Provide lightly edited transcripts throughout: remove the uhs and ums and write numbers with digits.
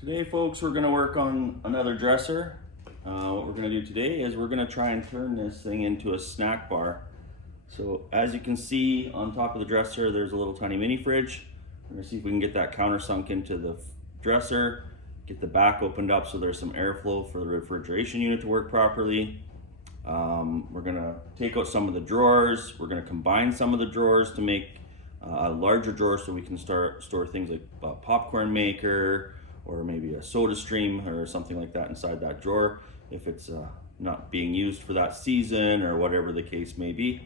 Today, folks, we're going to work on another dresser. What we're going to do today is we're going to try and turn this thing into a snack bar. So as you can see on top of the dresser, there's a little tiny mini fridge. We're going to see if we can get that countersunk into the dresser, get the back opened up so there's some airflow for the refrigeration unit to work properly. We're going to take out some of the drawers. We're going to combine some of the drawers to make a larger drawer so we can store things like a popcorn maker, or maybe a soda stream or something like that inside that drawer if it's not being used for that season or whatever the case may be.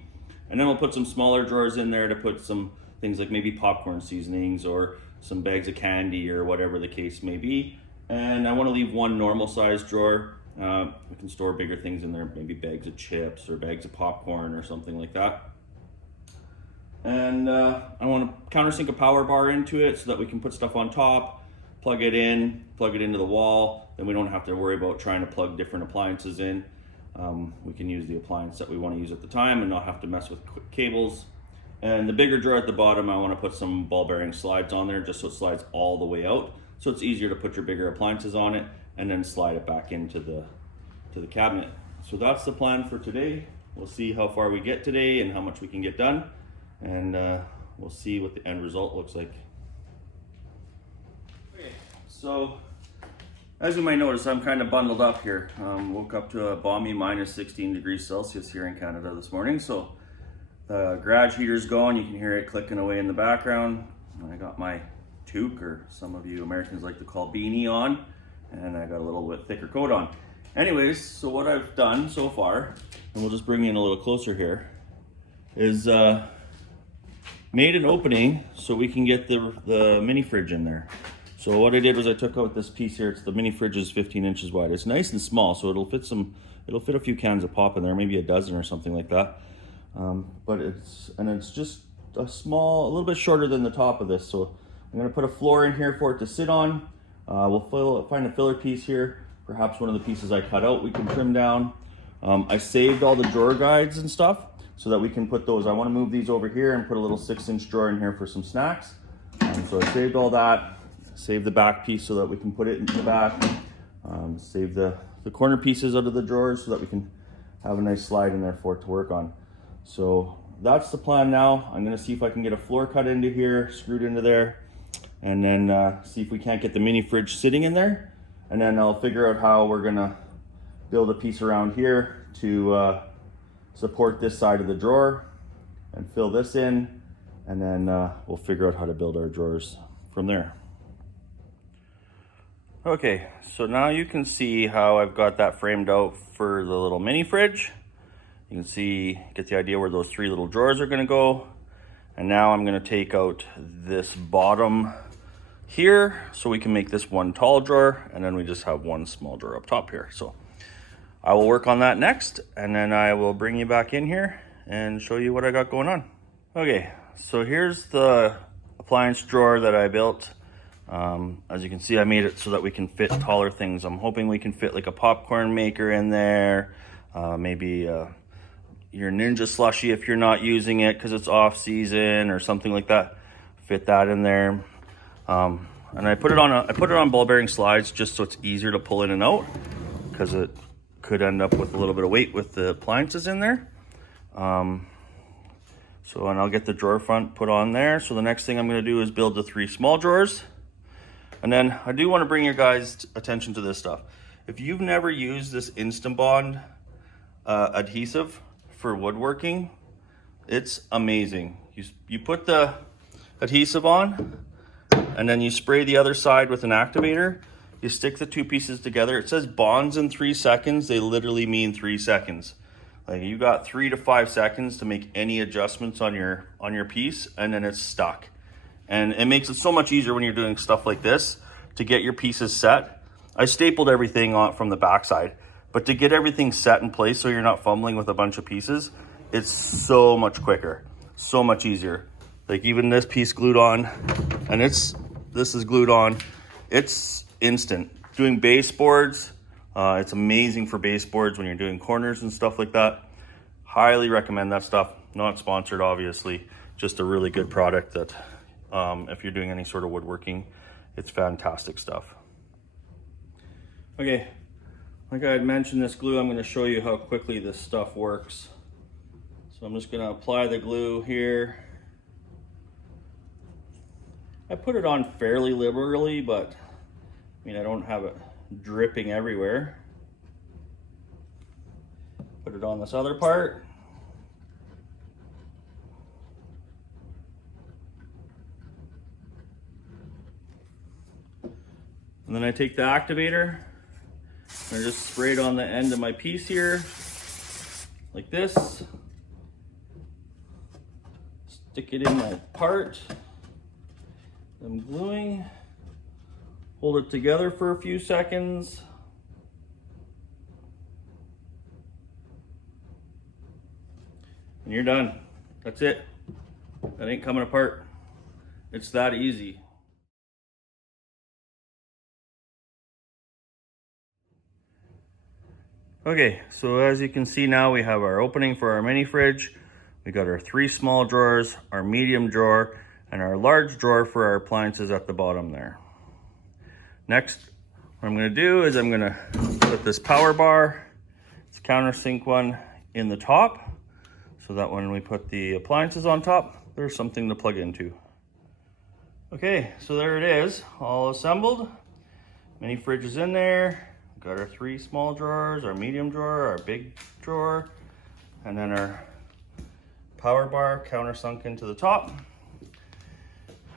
And then we'll put some smaller drawers in there to put some things like maybe popcorn seasonings or some bags of candy or whatever the case may be. And I want to leave one normal size drawer. We can store bigger things in there, maybe bags of chips or bags of popcorn or something like that. And I want to countersink a power bar into it so that we can put stuff on top, plug it into the wall. Then we don't have to worry about trying to plug different appliances in. We can use the appliance that we want to use at the time and not have to mess with cables. And the bigger drawer at the bottom, I want to put some ball bearing slides on there just so it slides all the way out. So it's easier to put your bigger appliances on it and then slide it back into the cabinet. So that's the plan for today. We'll see how far we get today and how much we can get done. And we'll see what the end result looks like. So, as you might notice, I'm kind of bundled up here. Woke up to a balmy minus 16 degrees Celsius here in Canada this morning. So the garage heater's going. You can hear it clicking away in the background. I got my toque, or some of you Americans like to call beanie, on, and I got a little bit thicker coat on. Anyways, so what I've done so far, and we'll just bring you in a little closer here, is made an opening so we can get the mini fridge in there. So what I did was I took out this piece here. The mini fridge is 15 inches wide. It's nice and small, so it'll fit a few cans of pop in there, maybe a dozen or something like that. But it's just a little bit shorter than the top of this. So I'm gonna put a floor in here for it to sit on. We'll find a filler piece here. Perhaps one of the pieces I cut out we can trim down. I saved all the drawer guides and stuff so that we can put those. I want to move these over here and put a little 6-inch drawer in here for some snacks. So I saved all that. Save the back piece so that we can put it in the back. Save the corner pieces out of the drawers so that we can have a nice slide in there for it to work on. So that's the plan now. I'm gonna see if I can get a floor cut into here, screwed into there, and then see if we can't get the mini fridge sitting in there. And then I'll figure out how we're gonna build a piece around here to support this side of the drawer and fill this in. And then we'll figure out how to build our drawers from there. Okay, so now you can see how I've got that framed out for the little mini fridge. You can see, get the idea where those 3 little drawers are gonna go. And now I'm gonna take out this bottom here so we can make this one tall drawer, and then we just have one small drawer up top here. So I will work on that next, and then I will bring you back in here and show you what I got going on. Okay, so here's the appliance drawer that I built. As you can see, I made it so that we can fit taller things. I'm hoping we can fit like a popcorn maker in there, maybe your Ninja slushie if you're not using it because it's off season or something like that. Fit that in there. And I put it on ball bearing slides just so it's easier to pull in and out, because it could end up with a little bit of weight with the appliances in there. And I'll get the drawer front put on there. So the next thing I'm going to do is build the 3 small drawers. And then I do want to bring your guys' attention to this stuff. If you've never used this Instabond adhesive for woodworking, it's amazing. You put the adhesive on, and then you spray the other side with an activator. You stick the 2 pieces together. It says bonds in 3 seconds. They literally mean 3 seconds. Like, you got 3 to 5 seconds to make any adjustments on your piece, and then it's stuck. And it makes it so much easier when you're doing stuff like this to get your pieces set. I stapled everything on from the backside, but to get everything set in place so you're not fumbling with a bunch of pieces, it's so much quicker, so much easier. Like, even this piece glued on, and this is glued on, it's instant. Doing baseboards, it's amazing for baseboards when you're doing corners and stuff like that. Highly recommend that stuff. Not sponsored, obviously, just a really good product that if you're doing any sort of woodworking, it's fantastic stuff. Okay, like I had mentioned, this glue, I'm going to show you how quickly this stuff works. So I'm just going to apply the glue here. I put it on fairly liberally, but I mean, I don't have it dripping everywhere. Put it on this other part. And then I take the activator and I just spray it on the end of my piece here, like this. Stick it in that part. I'm gluing. Hold it together for a few seconds. And you're done. That's it. That ain't coming apart. It's that easy. Okay, so as you can see now, we have our opening for our mini fridge. We got our 3 small drawers, our medium drawer, and our large drawer for our appliances at the bottom there. Next, what I'm gonna do is I'm gonna put this power bar, it's a countersink one, in the top, so that when we put the appliances on top, there's something to plug into. Okay, so there it is, all assembled. Mini fridge is in there. Got our 3 small drawers, our medium drawer, our big drawer, and then our power bar countersunk into the top.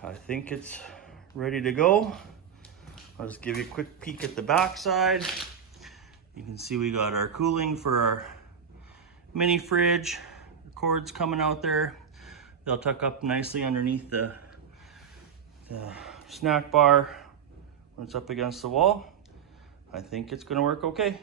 I think it's ready to go. I'll just give you a quick peek at the back side. You can see we got our cooling for our mini fridge. The cords coming out there. They'll tuck up nicely underneath the snack bar when it's up against the wall. I think it's gonna work okay.